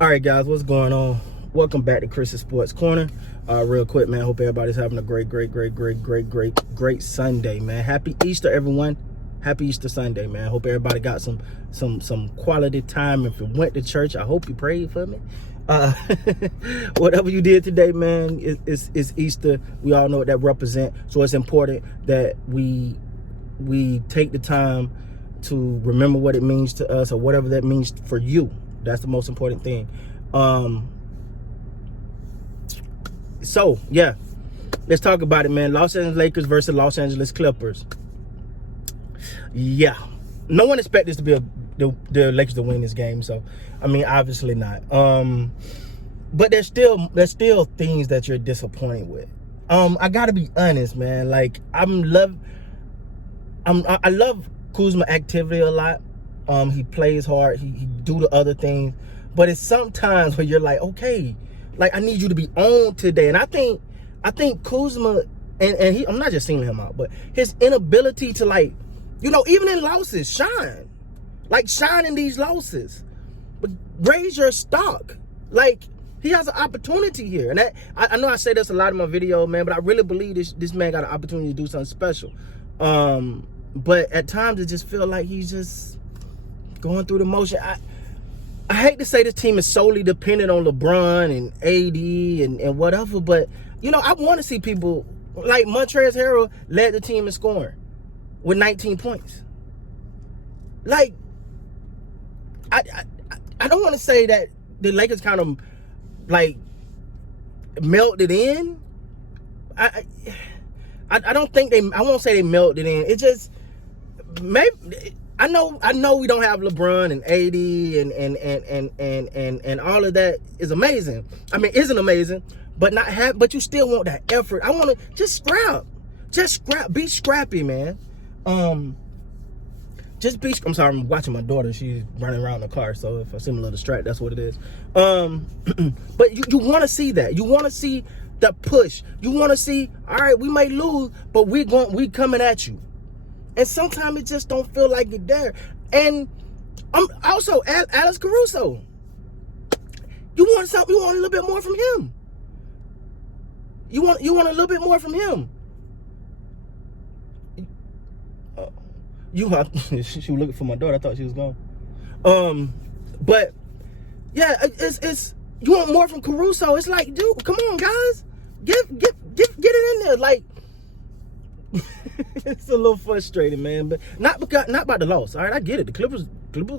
All right, guys, what's going on? Welcome back to Chris's Sports Corner. Real quick, man. Hope everybody's having a great Sunday, man. Happy Easter, everyone. Happy Easter Sunday, man. Hope everybody got some quality time. If you went to church, I hope you prayed for me. Whatever you did today, man, it's Easter. We all know what that represents. So it's important that we take the time to remember what it means to us, or whatever that means for you. That's the most important thing. So yeah, let's talk about it, man. Los Angeles Lakers versus Los Angeles Clippers. Yeah, no one expected this to be the Lakers to win this game. So, I mean, obviously not. But there's still things that you're disappointed with. I gotta be honest, man. Like I love Kuzma activity a lot. He plays hard. He do the other things, but it's sometimes where you're like, okay, like I need you to be on today. And I think Kuzma and he, I'm not just singling him out, but his inability to, like, you know, even in losses, shine in these losses, but raise your stock. Like, he has an opportunity here, and that, I know I say this a lot in my video, man, but I really believe this man got an opportunity to do something special. But at times it just feel like he's just going through the motion. I hate to say this team is solely dependent on LeBron and AD and whatever, but, you know, I want to see people like Montrezl Harrell led the team in scoring with 19 points. Like, I don't want to say that the Lakers kind of like melted in. I don't think I won't say they melted in. It just, maybe, I know we don't have LeBron and AD and all of that is amazing. I mean, isn't amazing, but but you still want that effort. I want to just scrap, be scrappy, man. I'm sorry, I'm watching my daughter. She's running around the car, so if I seem a little distracted, that's what it is. But you want to see that. You want to see the push. You want to see, all right, we may lose, but we coming at you. And sometimes it just don't feel like it there. And I'm also Alex Caruso. You want something? You want a little bit more from him. You want a little bit more from him. She was looking for my daughter. I thought she was gone. But yeah, it's you want more from Caruso. It's like, dude, come on, guys, get it in there. Like, it's a little frustrating, man, but not about the loss. All right, I get it. The Clippers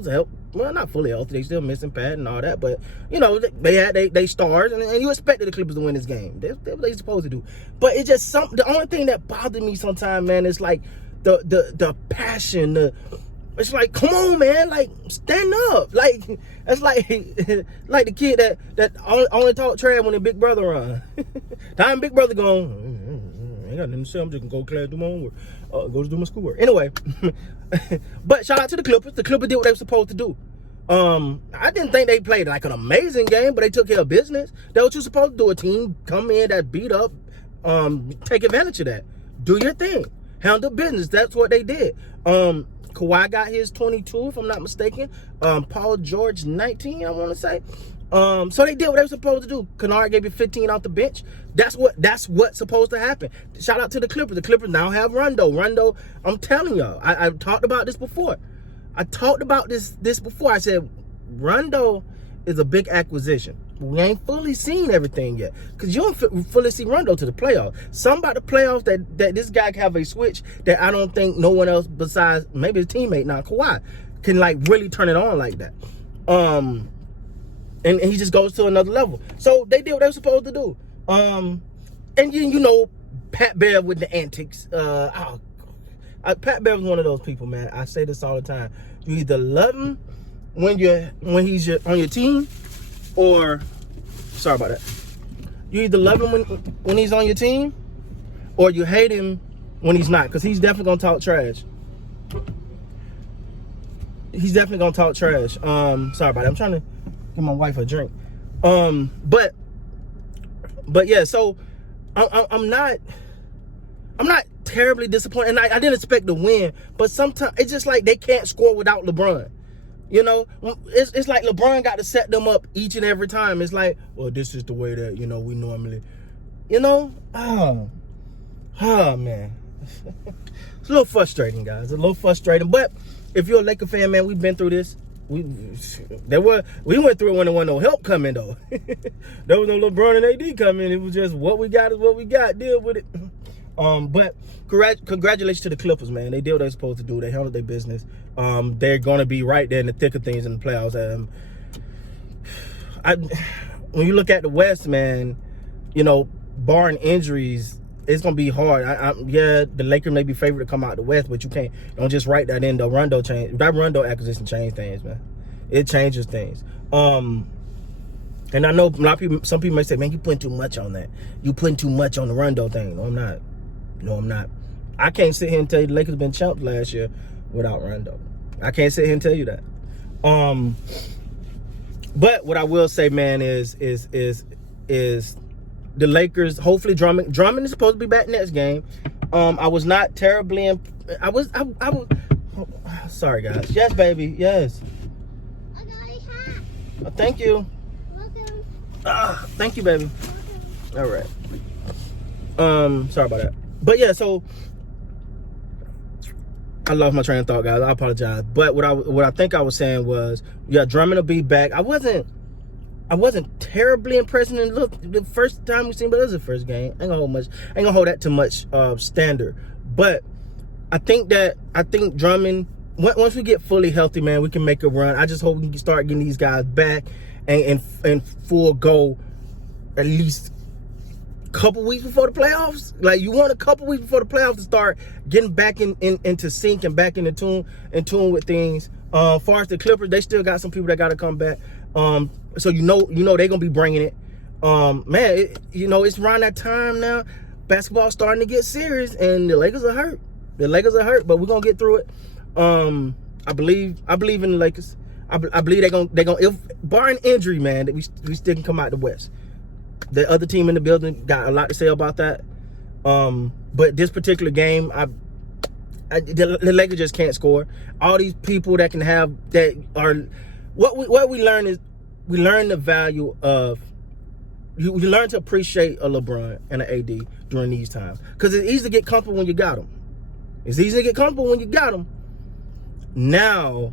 help. Well, not fully healthy. They still missing Pat and all that, but you know they had they stars, and you expected the Clippers to win this game. That's what they supposed to do. But it's just the only thing that bothered me sometimes, man, is like the passion. It's like, come on, man, like stand up. Like it's like like the kid that only talk trash when the big brother run. Time big brother going, I got nothing to say. I'm just gonna go class, do my homework, go to do my schoolwork. Anyway, but shout out to the Clippers. The Clippers did what they were supposed to do. I didn't think they played like an amazing game, but they took care of business. That's what you're supposed to do. A team come in that beat up, take advantage of that. Do your thing. Handle business. That's what they did. Kawhi got his 22, if I'm not mistaken. Paul George 19, I want to say. So they did what they were supposed to do. Kennard gave you 15 off the bench. That's what's supposed to happen. Shout out to the Clippers. The Clippers now have Rondo. Rondo, I'm telling y'all, I've talked about this before. I said Rondo is a big acquisition. We ain't fully seen everything yet, because you don't fully see Rondo to the playoffs. Some about the playoffs that this guy can have a switch that I don't think no one else besides maybe his teammate, now Kawhi, can like really turn it on like that. And he just goes to another level. So they did what they were supposed to do. And you know, Pat Bev with the antics. Pat Bev is one of those people, man. I say this all the time. You either love him when he's on your team, or sorry about that. You either love him when he's on your team, or you hate him when he's not, because he's definitely gonna talk trash. He's definitely gonna talk trash. Sorry about that. I'm trying to give my wife a drink. But yeah, so I'm not terribly disappointed, and I didn't expect to win, but sometimes it's just like they can't score without LeBron. You know, it's like LeBron got to set them up each and every time. It's like, well, this is the way that, you know, we normally, you know, oh man. It's a little frustrating, guys. A little frustrating. But if you're a Laker fan, man, we've been through this. We went through it when there wasn't no help coming, though. There was no LeBron and AD coming. It was just what we got is what we got. Deal with it. But congratulations to the Clippers, man. They did what they're supposed to do. They handled their business. They're going to be right there in the thick of things in the playoffs. When you look at the West, man, you know, barring injuries, it's going to be hard. Yeah, the Lakers may be favored to come out the West, but you don't just write that in. The Rondo change, that Rondo acquisition changed things, man. It changes things. And I know a lot of people, some people may say, man, you putting too much on that. You putting too much on the Rondo thing. No, I'm not. No, I'm not. I can't sit here and tell you the Lakers been champs last year without Rondo. I can't sit here and tell you that. But what I will say, man, is the Lakers, hopefully Drummond is supposed to be back next game. I was not terribly I was sorry, guys. Yes, baby. Yes. I got a hat. Thank you. Welcome. Thank you, baby. Welcome. All right. Sorry about that. But yeah, so I lost my train of thought, guys. I apologize. But what I think I was saying was, yeah, Drummond will be back. I wasn't terribly impressed in the first time we seen, but it was the first game. Ain't gonna hold that too much standard. But I think Drummond, once we get fully healthy, man, we can make a run. I just hope we can start getting these guys back and full go at least a couple weeks before the playoffs. Like, you want a couple weeks before the playoffs to start getting back into sync and back in tune with things. As far as the Clippers, they still got some people that got to come back. So you know they're gonna be bringing it. Man, it's around that time now. Basketball's starting to get serious, and the Lakers are hurt. But we're gonna get through it. I believe in the Lakers. I believe they're gonna if barring injury, man, that we still can come out the West. The other team in the building got a lot to say about that. But this particular game, the Lakers just can't score. All these people that can have that are what we learn is we learn the value of you learn to appreciate a LeBron and an AD during these times, because it's easy to get comfortable when you got them. It's easy to get comfortable when you got them. Now,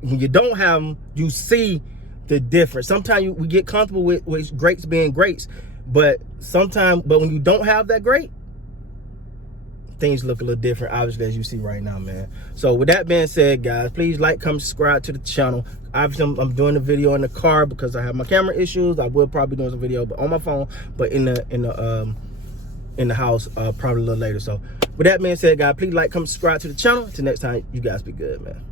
when you don't have them, you see the difference. Sometimes we get comfortable with greats being greats, but when you don't have that great, things look a little different, obviously, as you see right now, man. So with that being said, guys, please like, comment, subscribe to the channel. Obviously, I'm doing the video in the car because I have my camera issues. I will probably be doing some video on my phone, but in the house probably a little later. So with that being said, guys, please like, comment, subscribe to the channel. Until next time, you guys be good, man.